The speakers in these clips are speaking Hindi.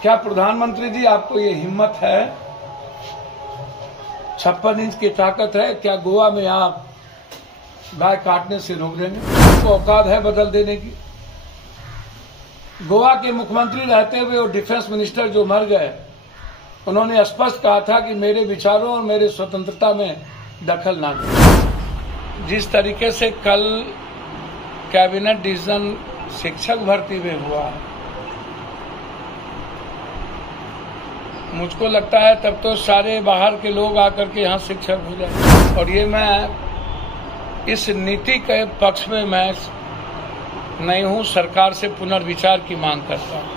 क्या प्रधानमंत्री जी आपको ये हिम्मत है, 56 इंच की ताकत है, क्या गोवा में आप गाय काटने से रोक देंगे? आपको औकात है बदल देने की? गोवा के मुख्यमंत्री रहते हुए वो डिफेंस मिनिस्टर जो मर गए, उन्होंने स्पष्ट कहा था कि मेरे विचारों और मेरे स्वतंत्रता में दखल ना दें। जिस तरीके से कल कैबिनेट डिसीजन शिक्षक भर्ती में हुआ, मुझको लगता है तब तो सारे बाहर के लोग आकर के यहाँ शिक्षक हो जाए। और ये मैं इस नीति के पक्ष में मैं नहीं हूँ, सरकार से पुनर्विचार की मांग करता हूँ।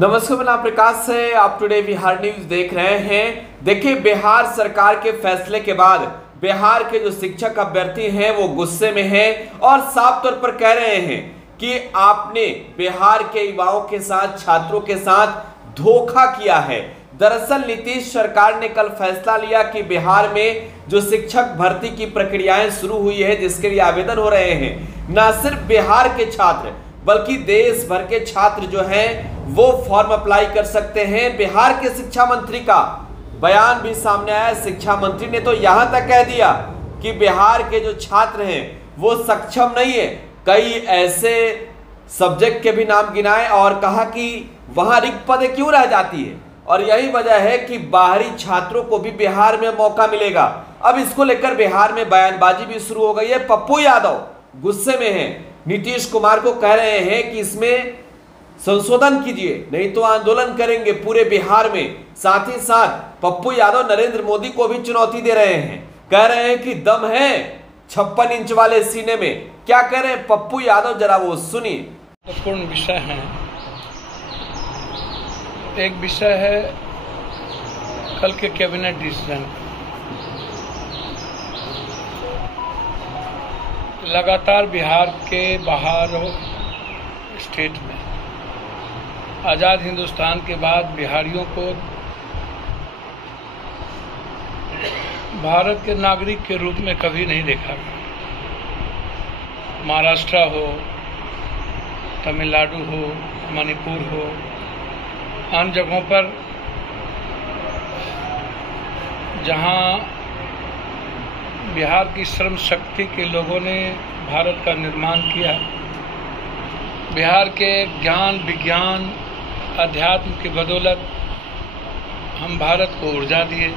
नमस्कार, मैं प्रकाश से आप टुडे बिहार न्यूज देख रहे हैं। देखिए, बिहार सरकार के फैसले के बाद बिहार के जो शिक्षक अभ्यर्थी हैं वो गुस्से में हैं और साफ तौर पर कह रहे हैं कि आपने बिहार के युवाओं के साथ, छात्रों के साथ धोखा किया है। दरअसल नीतीश सरकार ने कल फैसला लिया कि बिहार में जो शिक्षक भर्ती की प्रक्रियाएं शुरू हुई है, जिसके लिए आवेदन हो रहे हैं, न सिर्फ बिहार के छात्र बल्कि देश भर के छात्र जो हैं वो फॉर्म अप्लाई कर सकते हैं। बिहार के शिक्षा मंत्री का बयान भी सामने आया। शिक्षा मंत्री ने तो यहां तक कह दिया कि बिहार के जो छात्र हैं वो सक्षम नहीं है। कई ऐसे सब्जेक्ट के भी नाम गिनाए और कहा कि वहां रिक्त पदें क्यों रह जाती है, और यही वजह है कि बाहरी छात्रों को भी बिहार में मौका मिलेगा। अब इसको लेकर बिहार में बयानबाजी भी शुरू हो गई है। पप्पू यादव गुस्से में हैं, नीतीश कुमार को कह रहे हैं कि इसमें संशोधन कीजिए, नहीं तो आंदोलन करेंगे पूरे बिहार में। साथ ही साथ पप्पू यादव नरेंद्र मोदी को भी चुनौती दे रहे हैं, कह रहे हैं कि दम है 56 इंच वाले सीने में। क्या कह रहे हैं पप्पू यादव, जरा वो सुनिए। महत्वपूर्ण विषय है। एक विषय है कल के कैबिनेट डिसीजन। लगातार बिहार के बाहर स्टेट में आज़ाद हिंदुस्तान के बाद बिहारियों को भारत के नागरिक के रूप में कभी नहीं देखा। महाराष्ट्र हो, तमिलनाडु हो, मणिपुर हो, अन्य जगहों पर जहां बिहार की श्रम शक्ति के लोगों ने भारत का निर्माण किया, बिहार के ज्ञान, विज्ञान, अध्यात्म की बदौलत हम भारत को ऊर्जा दिए।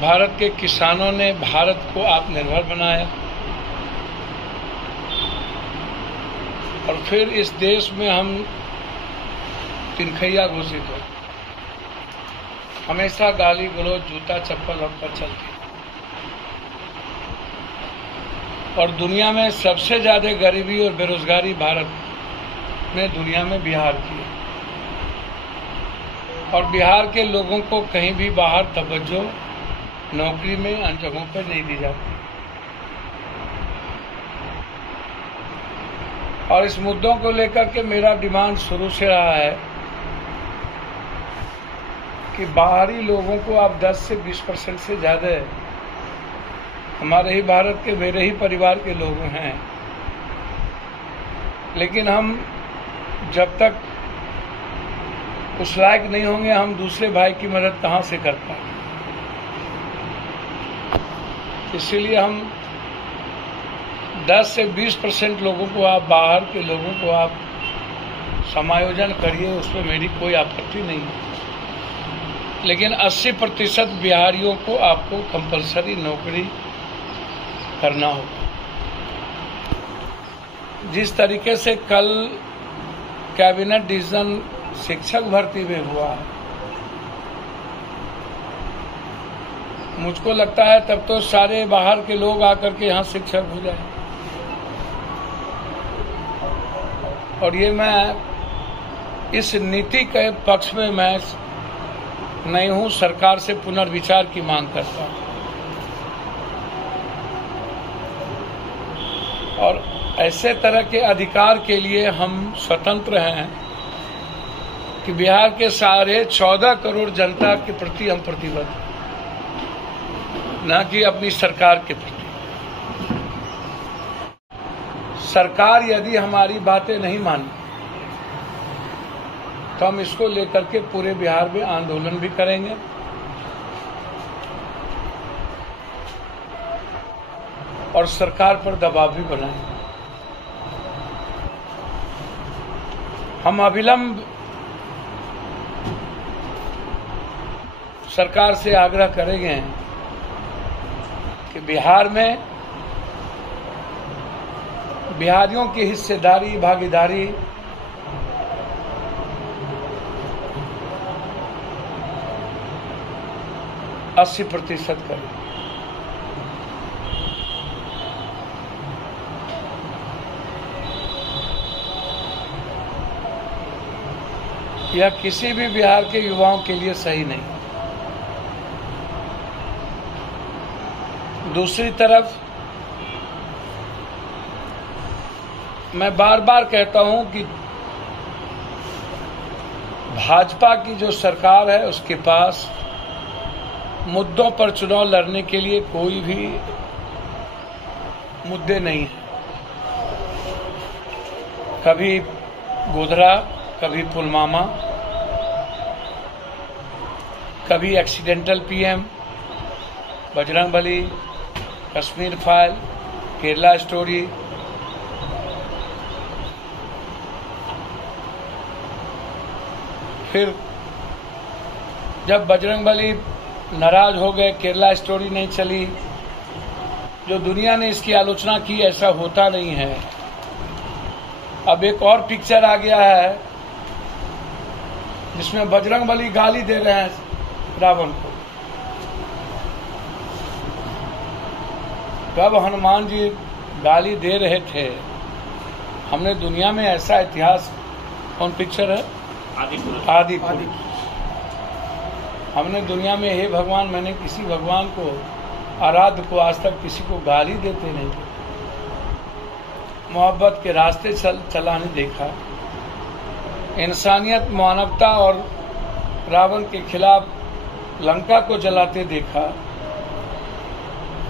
भारत के किसानों ने भारत को आत्मनिर्भर बनाया और फिर इस देश में हम तिनखैया घोषित हो। हमेशा गाली गलौज, जूता चप्पल हम पर चलती। और दुनिया में सबसे ज्यादा गरीबी और बेरोजगारी भारत में, दुनिया में बिहार की है। और बिहार के लोगों को कहीं भी बाहर तवज्जो नौकरी में, अन्य जगहों पर नहीं दी जाती। और इस मुद्दों को लेकर के मेरा डिमांड शुरू से रहा है कि बाहरी लोगों को आप 10 से 20% से ज़्यादा हमारे ही भारत के, मेरे ही परिवार के लोग हैं, लेकिन हम जब तक उस लायक नहीं होंगे, हम दूसरे भाई की मदद कहाँ से कर पाएंगे। इसीलिए हम 10 से 20% लोगों को आप, बाहर के लोगों को आप समायोजन करिए, उसमें मेरी कोई आपत्ति नहीं है, लेकिन 80% बिहारियों को आपको कंपलसरी नौकरी करना होगा। जिस तरीके से कल कैबिनेट डिसीजन शिक्षक भर्ती में हुआ, मुझको लगता है तब तो सारे बाहर के लोग आकर के यहाँ शिक्षक हो जाए। और ये मैं इस नीति के पक्ष में मैं नहीं हूँ, सरकार से पुनर्विचार की मांग करता हूँ। और ऐसे तरह के अधिकार के लिए हम स्वतंत्र हैं कि बिहार के सारे 14 करोड़ जनता के प्रति हम प्रतिबद्ध, न कि अपनी सरकार के प्रति। सरकार यदि हमारी बातें नहीं मानी तो हम इसको लेकर के पूरे बिहार में आंदोलन भी करेंगे और सरकार पर दबाव भी बनाएंगे। हम अविलंब सरकार से आग्रह करेंगे कि बिहार में बिहारियों की हिस्सेदारी भागीदारी अस्सी % करें। यह किसी भी बिहार के युवाओं के लिए सही नहीं। दूसरी तरफ मैं बार बार कहता हूं कि भाजपा की जो सरकार है उसके पास मुद्दों पर चुनाव लड़ने के लिए कोई भी मुद्दे नहीं है। कभी गोधरा, कभी पुलवामा, कभी accidental PM, Bajrangbali, Kashmir file, Kerala story, फिर जब बजरंगबली नाराज हो गए, केरला स्टोरी नहीं चली, जो दुनिया ने इसकी आलोचना की ऐसा होता नहीं है। अब एक और पिक्चर आ गया है जिसमें बजरंगबली गाली दे रहे हैं रावण को। कब हनुमान जी गाली दे रहे थे? हमने दुनिया में ऐसा इतिहास, कौन पिक्चर है? आदि पुरुष। हमने दुनिया में हे भगवान, मैंने किसी भगवान को, आराध्य को आज तक किसी को गाली देते नहीं देखा, मोहब्बत के रास्ते चला नहीं देखा। इंसानियत, मानवता और रावण के खिलाफ लंका को जलाते देखा,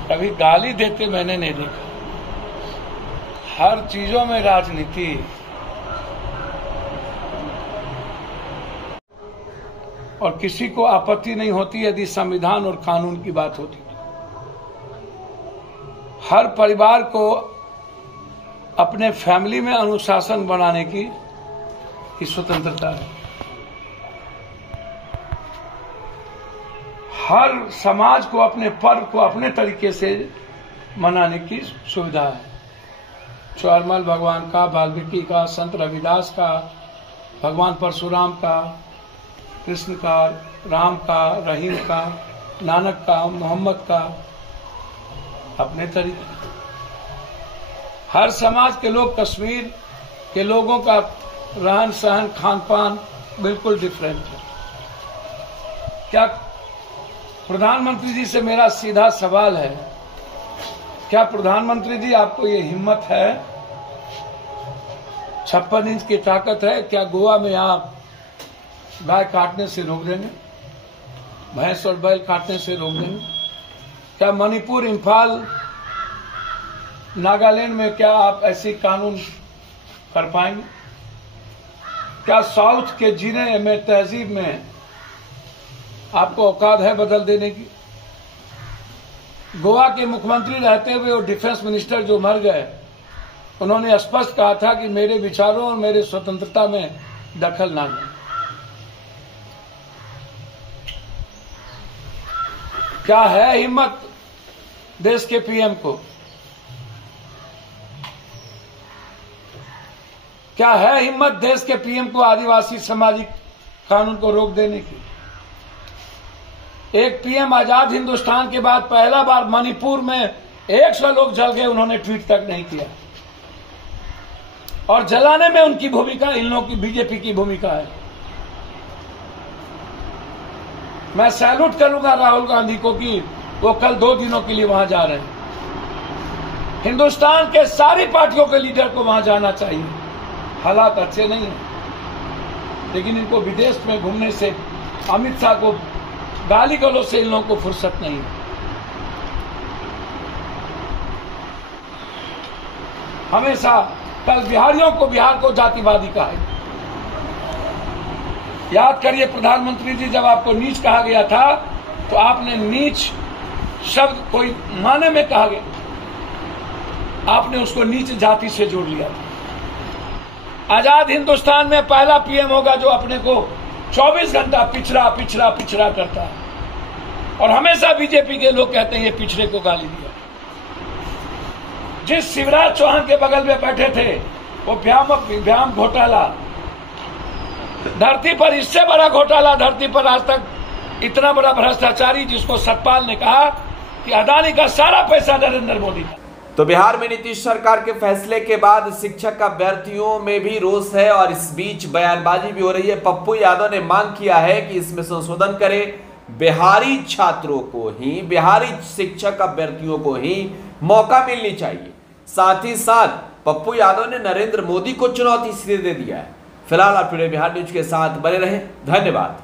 कभी गाली देते मैंने नहीं देखा। हर चीजों में राजनीति। और किसी को आपत्ति नहीं होती यदि संविधान और कानून की बात होती। हर परिवार को अपने फैमिली में अनुशासन बनाने की स्वतंत्रता है। हर समाज को अपने पर्व को अपने तरीके से मनाने की सुविधा है। चौरमल भगवान का, वाल्मीकि का, संत रविदास का, भगवान परशुराम का, कृष्ण का, राम का, रहीम का, नानक का, मोहम्मद का, अपने तरीके। हर समाज के लोग, कश्मीर के लोगों का रहन सहन, खान पान बिल्कुल डिफरेंट है। क्या प्रधानमंत्री जी से मेरा सीधा सवाल है, क्या प्रधानमंत्री जी आपको ये हिम्मत है, 56 इंच की ताकत है, क्या गोवा में आप गाय काटने से रोक देंगे, भैंस और बैल काटने से रोक देंगे? क्या मणिपुर, इम्फाल, नागालैंड में क्या आप ऐसी कानून कर पाएंगे? क्या साउथ के जिले में, तहजीब में आपको औकात है बदल देने की? गोवा के मुख्यमंत्री रहते हुए और डिफेंस मिनिस्टर जो मर गए, उन्होंने स्पष्ट कहा था कि मेरे विचारों और मेरे स्वतंत्रता में दखल ना दें। क्या है हिम्मत देश के पीएम को? क्या है हिम्मत देश के पीएम को आदिवासी सामाजिक कानून को रोक देने की? एक पीएम आजाद हिंदुस्तान के बाद पहला बार मणिपुर में 100 लोग जल गए, उन्होंने ट्वीट तक नहीं किया। और जलाने में उनकी भूमिका, इन लोगों की, बीजेपी की भूमिका है। मैं सैल्यूट करूंगा राहुल गांधी को कि वो कल 2 दिनों के लिए वहां जा रहे हैं। हिंदुस्तान के सारी पार्टियों के लीडर को वहां जाना चाहिए। हालात अच्छे नहीं है, लेकिन इनको विदेश में घूमने से, अमित शाह को गाली गलौज से इन लोगों को फुर्सत नहीं है। हमेशा कल बिहारियों को बिहार को जातिवादी कहा है। याद करिए प्रधानमंत्री जी, जब आपको नीच कहा गया था तो आपने नीच शब्द कोई माने में कहा गया, आपने उसको नीच जाति से जोड़ लिया था। आजाद हिंदुस्तान में पहला पीएम होगा जो अपने को 24 घंटा पिछड़ा पिछड़ा पिछड़ा करता है, और हमेशा बीजेपी के लोग कहते हैं ये पिछड़े को गाली दिया। जिस शिवराज चौहान के बगल में बैठे थे वो भ्याम घोटाला, धरती पर इससे बड़ा घोटाला धरती पर आज तक, इतना बड़ा भ्रष्टाचारी जिसको सतपाल ने कहा कि अदानी का सारा पैसा नरेंद्र मोदी का। तो बिहार में नीतीश सरकार के फैसले के बाद शिक्षक अभ्यर्थियों में भी रोष है और इस बीच बयानबाजी भी हो रही है। पप्पू यादव ने मांग किया है कि इसमें संशोधन करे, बिहारी छात्रों को ही, बिहारी शिक्षक अभ्यर्थियों को ही मौका मिलनी चाहिए। साथ ही साथ पप्पू यादव ने नरेंद्र मोदी को चुनौती सीधे दे दिया है। फिलहाल आप टुडे बिहार न्यूज के साथ बने रहें। धन्यवाद।